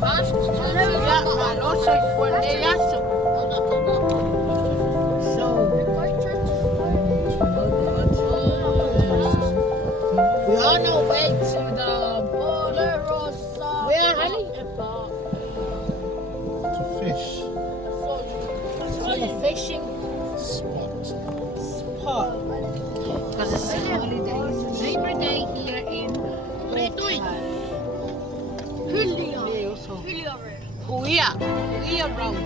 Ja, maar los is voor de jas. So, we are on our way to the where, honey? To fish. To the fishing Spot. spot. Because it's a holiday. It's a Labor Day here in Huia Road.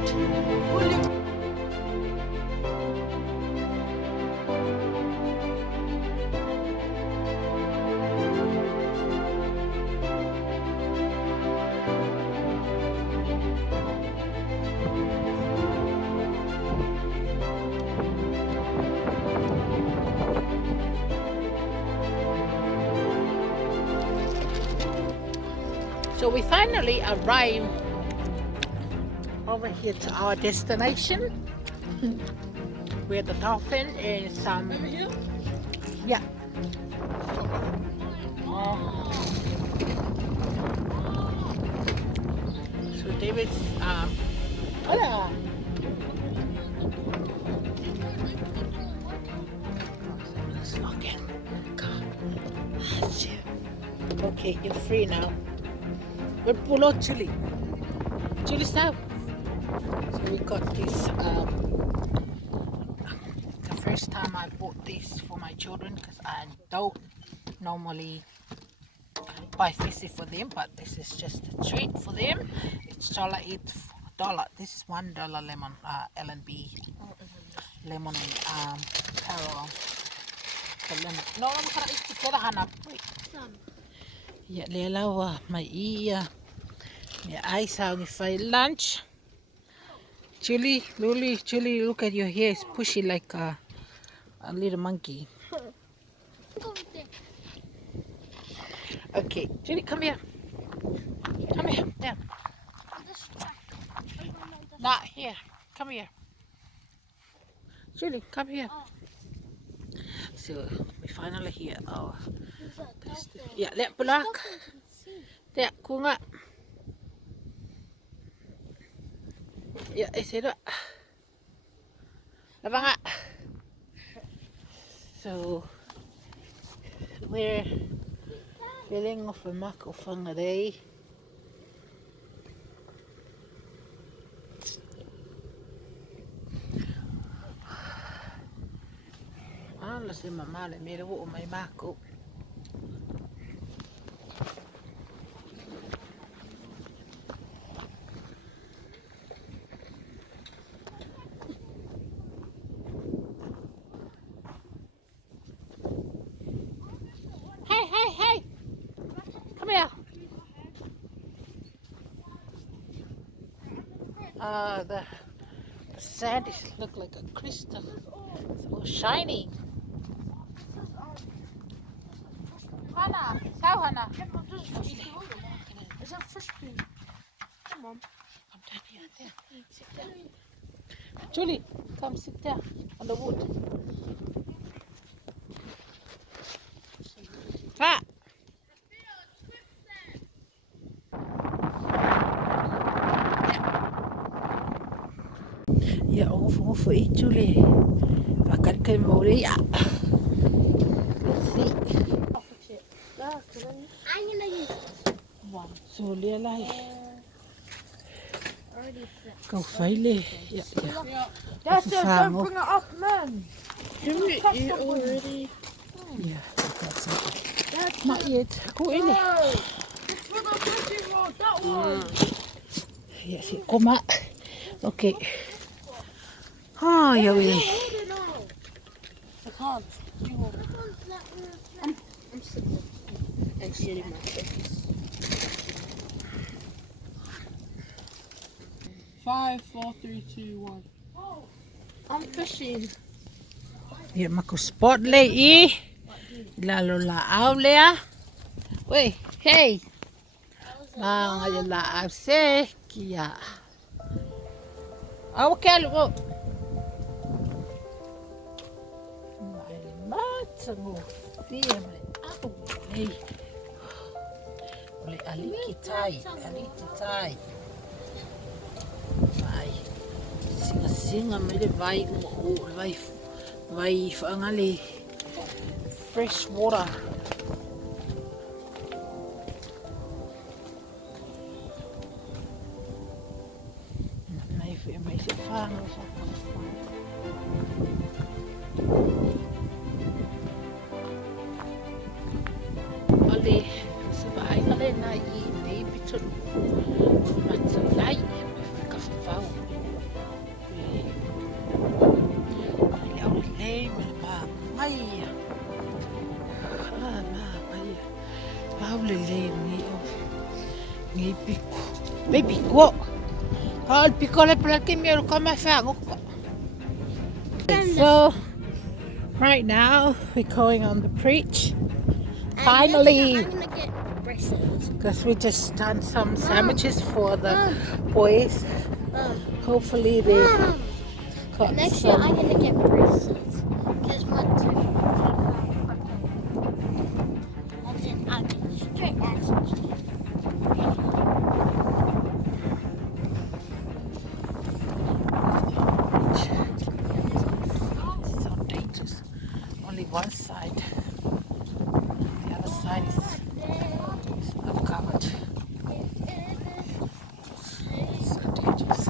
So we finally arrived over here to our destination. Where the dolphin and some yeah. So David's hola. Okay, you're free now. We're pull out chili. Chili stop. So we got this the first time I bought this for my children because I don't normally buy fishy for them, but this is just a treat for them. It's $8. This is $1 lemon L&B lemon and carol. The lemon. No, I'm gonna eat together, Hannah. Wait. Yeah, Lelawa, my ear. My eyes how if I lunch. Julie, Luli, Julie, look at your hair. It's pushy like a little monkey. Okay, Julie, come here. Come here. Down. Not here. Come here. Julie, come here. So we finally here. Oh, yeah, let black. There, kunga. Yeah, I said that. Labanga. So we're feeling of a mako fanga day. Let's see my mom made a walk my mako. Hey! Come here. The sand is look like a crystal. It's all shiny. Hannah, sao Hannah? Is that fish spoon? Come on. Come down here, there. Sit down. Julie, come sit there on the wood. Ah! Ja, over eat Julie. Akan kay mo rin. Let's see. I'm gonna use Wow, Julie alay. already set. Go faile. Yeah. That's it, Fang don't op. bring it up, man. Didn't we eat already? Yeah, that's it. That's Not yet. Go in. No. Just put the fishing rod, that one. Yes, come on. Okay. Oh, yeah, we. Hold it now. I can't. You hold it. I'm sitting. I'm getting my fix. 5, 4, 3, 2, 1. I'm fishing. Yeah, mako spot le I. Lalo laaw le ah. Wait, hey. Mga laaw se kia. Okay, look. Matsango. Hey. Le aliki tai, aliki tai. Vai. Singa singa me le vai o vai whaangale fresh water. Nei mai se whaanga sa. Ole se whaingale na I nei bitonu. Matalai ka whawhau. Hey, mai. Mai. Paule le ni pico. Baby go. Al pico le plati mi ro kama fango. So right now we're going on the preach. Finally, I'm gonna get bracelets. because we just done some sandwiches for the boys. Hopefully they got Next year I'm some. gonna get bracelets. Because one, two, three, 4, 5. And then I'll get straight access. So dangerous. Only one side. The other side is not covered. So dangerous.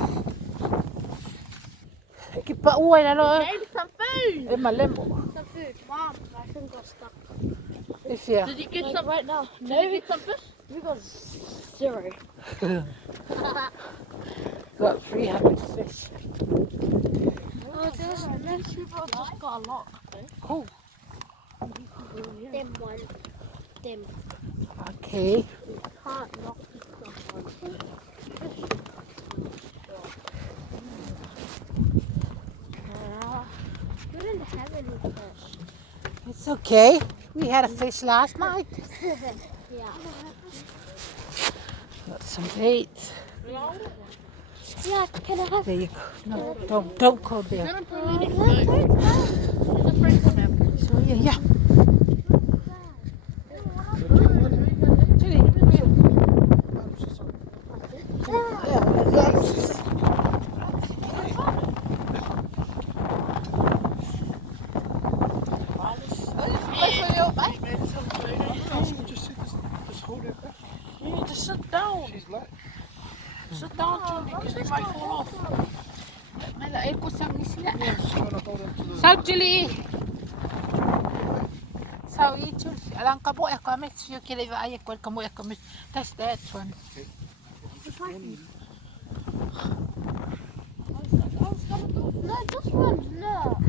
Iki pa uai na lo. Maybe some food. E malemo. Some food. Mom, my thing got stuck. If ya. Did you get some right now? No. Did you get some fish? We got 0. Got 300 fish. Oh, there's next people just got a lot. Oh, Them one. Them. okay. Can't knock someone. We didn't have any fish. It's okay. We had a fish last night. Yeah. Got some bait. Yeah, can I have There you go. No, don't go there. So yeah. Just sit down. She's like, Sit down, Julie, because you might fall off. Mela, ko sa misila. she's trying to hold on to the. So, Julie. So, Julie. Alang ka mo, kami. Siyo kila ay ko kamo kami. That's that one. No, this one's not.